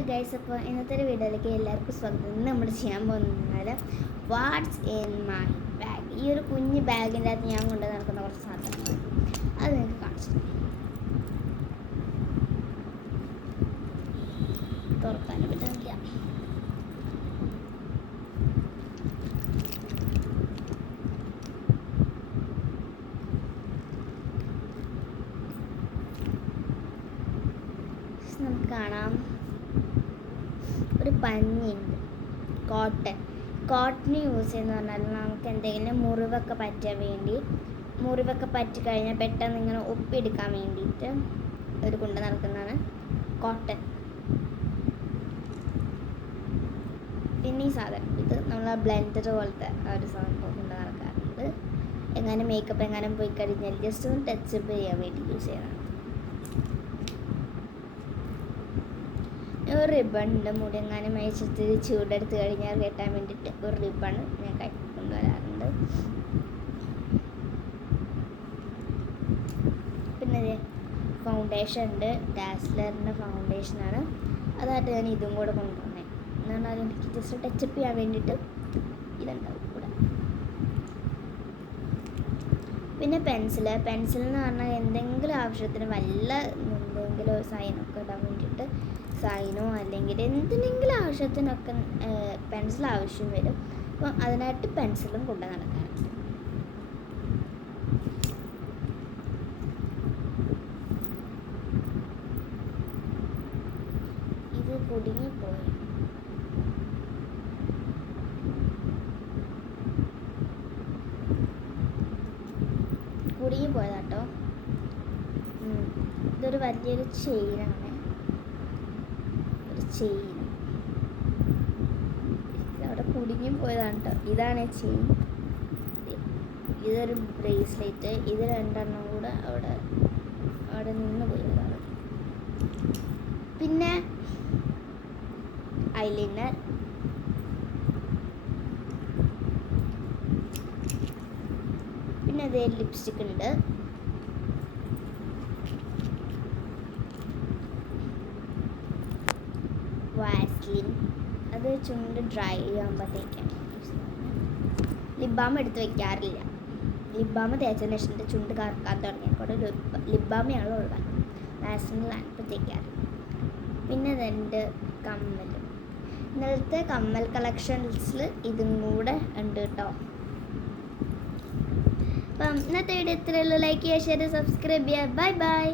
Hello guys, അപ്പോൾ ഇന്നത്തെ ഒരു വീഡിയോയിലേക്ക് എല്ലാവർക്കും സ്വാഗതം. ഇന്ന് നമ്മൾ ചെയ്യാൻ പോകുന്നത് വാട്ട്സ് ഇൻ മൈ ബാഗ്. ഈ ഒരു കുഞ്ഞ് ബാഗിൻ്റെ അകത്ത് ഞാൻ കൊണ്ട് നടക്കുന്ന കുറച്ച് സാധനങ്ങൾ അത് നിങ്ങൾക്ക് കാണിച്ചു തുറക്കാൻ പറ്റുന്നില്ല. നമുക്ക് കാണാം, ഒരു പഞ്ഞിയുണ്ട്, കോട്ടൺ യൂസ് ചെയ്യുന്ന പറഞ്ഞാൽ നമുക്ക് എന്തെങ്കിലും മുറിവൊക്കെ പറ്റിക്കഴിഞ്ഞാൽ പെട്ടെന്ന് ഇങ്ങനെ ഒപ്പിയെടുക്കാൻ വേണ്ടിയിട്ട് ഒരു കൊണ്ട് നടക്കുന്നതാണ് കോട്ടൺ. പിന്നെ ഈ സാധനം, ഇത് നമ്മൾ ബ്ലെൻഡർ പോലത്തെ ഒരു സാധനം കൊണ്ട് നടക്കാറുണ്ട്. എങ്ങനെ മേക്കപ്പ് എങ്ങനെ പോയി കഴിഞ്ഞാൽ ജസ്റ്റ് ഒന്ന് ടച്ചപ്പ് ചെയ്യാൻ വേണ്ടി യൂസ് ചെയ്യുന്നതാണ്. ഒരു റിബൺ ഉണ്ട്, മുടി എങ്ങാനും മേച്ചിട്ട് ചൂടെടുത്ത് കഴിഞ്ഞാൽ കെട്ടാൻ വേണ്ടിയിട്ട് ഒരു റിബൺ ഞാൻ കൊണ്ടുവരാറുണ്ട്. പിന്നെ ഫൗണ്ടേഷൻ ഉണ്ട്, ഡാസ്ലറിൻ്റെ ഫൗണ്ടേഷനാണ്. അതായിട്ട് ഞാൻ ഇതും കൂടെ കൊണ്ടുവന്നേ എന്ന് പറഞ്ഞാൽ എനിക്ക് ജസ്റ്റ് ടച്ചപ്പ് ചെയ്യാൻ വേണ്ടിയിട്ട് ഇതുണ്ടാവും കൂടെ. പിന്നെ പെൻസിൽ എന്ന് പറഞ്ഞാൽ എന്തെങ്കിലും ആവശ്യത്തിന് എന്തെങ്കിലും ഒരു സൈനൊക്കെ ഇടാൻ വേണ്ടിയിട്ട്, സൈനോ അല്ലെങ്കിൽ എന്തിനെങ്കിലും ആവശ്യത്തിനൊക്കെ പെൻസിൽ ആവശ്യം വരും. അപ്പം അതിനായിട്ട് പെൻസിലും കൊണ്ട് നടക്കാറുണ്ട്. ഇത് കുടുങ്ങിപ്പോയി. കുടുങ്ങിപ്പോയതാട്ടോ. ഇതൊരു വലിയൊരു ചെയിനാണ്. അവിടെ കുടുങ്ങിപ്പോയതാണ് കേട്ടോ. ഇതാണ് ചെയിൻ. ഇതൊരു ബ്രേസ്ലെറ്റ്. ഇത് രണ്ടെണ്ണം കൂടെ അവിടെ നിന്ന് പോയതാണ്. പിന്നെ ഐലൈനർ, പിന്നെ അതേ ലിപ്സ്റ്റിക് ഉണ്ട്. വാസ്ലിൻ, അത് ചുണ്ട് ഡ്രൈ ആകുമ്പോഴത്തേക്കാണ്. ലിപ് ബാം എടുത്ത് വയ്ക്കാറില്ല. ലിപ് ബാം തേച്ചതിന് ശേഷം ചുണ്ട് കറക്കാൻ തുടങ്ങിയപ്പോൾ ലിപ് ബാമിയാണ് ഒഴിവാക്കുന്നത്. വാസ്ലിനിലാണ് ഇപ്പോൾ തേക്കാറ്. പിന്നെ രണ്ട് കമ്മൽ, ഇന്നലത്തെ കമ്മൽ കളക്ഷൻസിൽ ഇതും കൂടെ ഉണ്ട് കേട്ടോ. അപ്പം ഇന്നത്തെ വീഡിയോ ഇത്രയുള്ളൂ. ലൈക്ക് ചെയ്യുക, ഷെയർ, സബ്സ്ക്രൈബ് ചെയ്യുക. Bye bye.